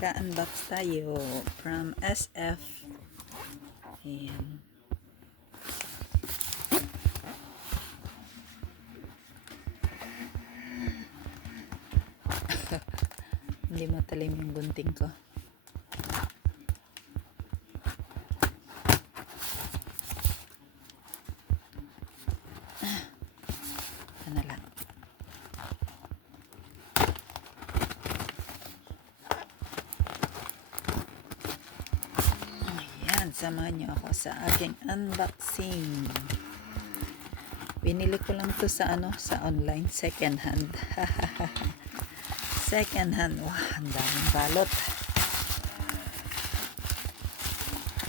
Magka-unbox tayo from SF. Ayan. Hindi matalim yung gunting ko. Ano lang. Ayan, samahan niyo ako sa aking unboxing. Binili ko lang to sa sa online, second hand. Second hand. Wow, ang daming balot.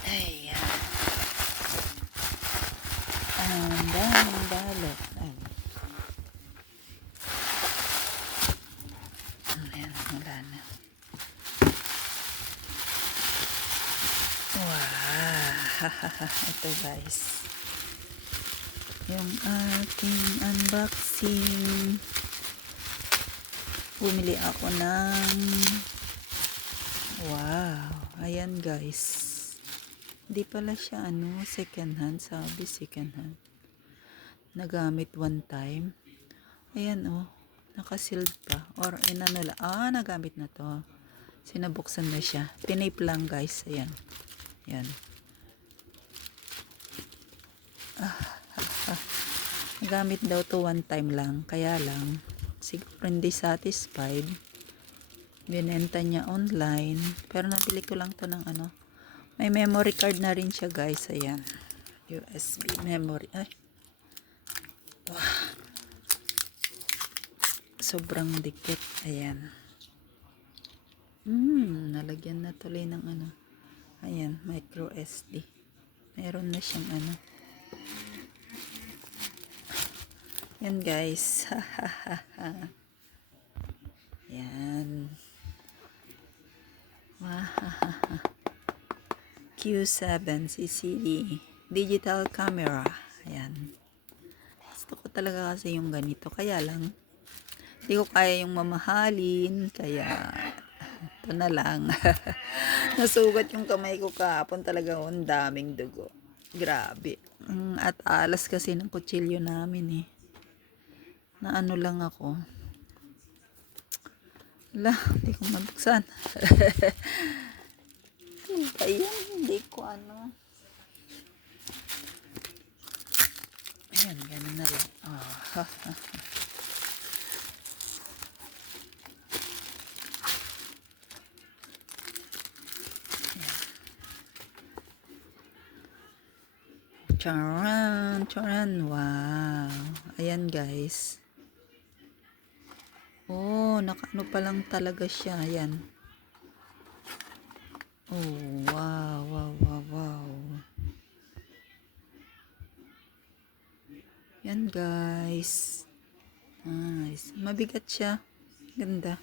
Ayan. Ang daming balot. Ayan, wala na. Wow. Ito guys. Yung ating unboxing. Bumili ako ng wow. Ayan guys. Hindi pala siya second hand. Sabi second hand. Nagamit one time. Ayan nakasealed pa. Or inano lang. Nagamit na to. Sinabuksan na siya. Pinape lang guys. Ayan. Ayan. Nagamit daw to one time lang. Kaya lang. Siguro hindi satisfied. Binenta niya online. Pero nabili ko lang to ng may memory card na rin siya guys. Ayan. USB memory. Ay. Wow. Sobrang dikit. Ayan. Nalagyan na tuloy ng Ayan. Micro SD. Meron na siyang Yan guys. Yan. Q7 CCD digital camera. Ayan. Gusto ko talaga kasi yung ganito. Kaya lang hindi ko kaya yung mamahalin. Kaya ito na lang. Nasugat yung kamay ko kahapon talaga. Ang daming dugo. Grabe. At alas kasi ng kutsilyo namin na lang ako. Wala, hindi ko mabuksan. Ayan, hindi ko Ayan, ganun na lang. Charan, charan. Wow. Ayan guys. Nakaano pa lang talaga siya. Ayan. Wow, wow, wow, wow. Yan guys. Nice. Mabigat siya. Ganda.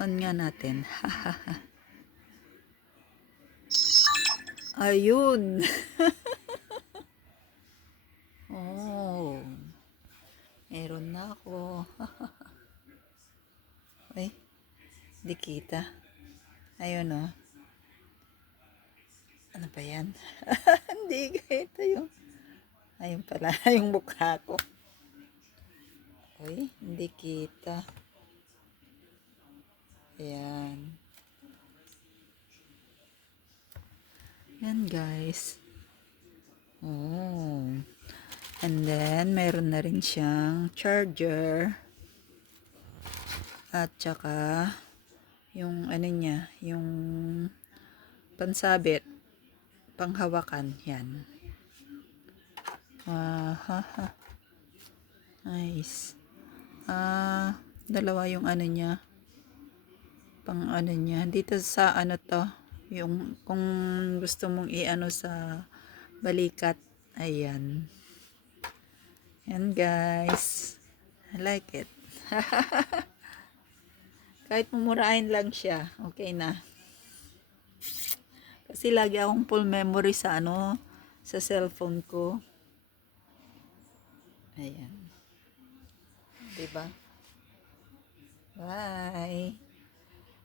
On nga natin. Ayun. Meron na ako. Ay, di kita. Ayun Ano ba yan? Hindi kita yung ayun pala yung mukha ko. Uy, hindi kita. Ayan. Yan guys. And then, meron na rin siyang charger. At saka, yung niya, yung pansabit, panghawakan. Yan. Nice. Dalawa yung niya. Pang niya. Dito sa to, yung kung gusto mong sa balikat. Ayan. Yan guys. I like it. Kahit mumurahin lang siya, okay na. Kasi lagi akong full memory sa sa cellphone ko. Ayan. Diba? Bye.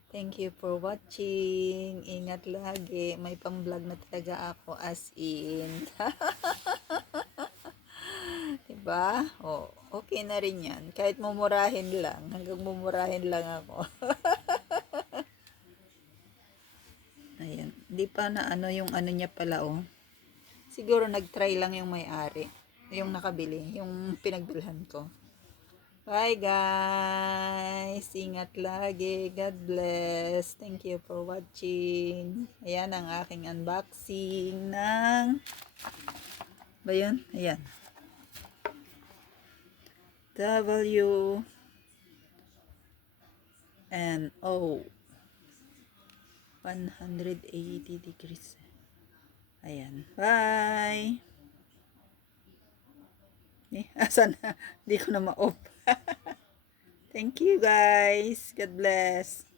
Thank you for watching. Ingat lagi. May pang-vlog na talaga ako as in. Diba? O, okay na rin yan. Kahit mumurahin lang. Hanggang mumurahin lang ako. Ayan. Di pa na ano yung ano niya pala oh. Siguro nag-try lang yung may-ari. Yung nakabili. Yung pinagbilhan ko. Bye guys! Ingat lagi. God bless. Thank you for watching. Ayan ang aking unboxing ng... Ba yun? Ayan. W and O 180 degrees. Ayan. Bye! Asan na? Hindi ko na ma-off. Thank you guys. God bless.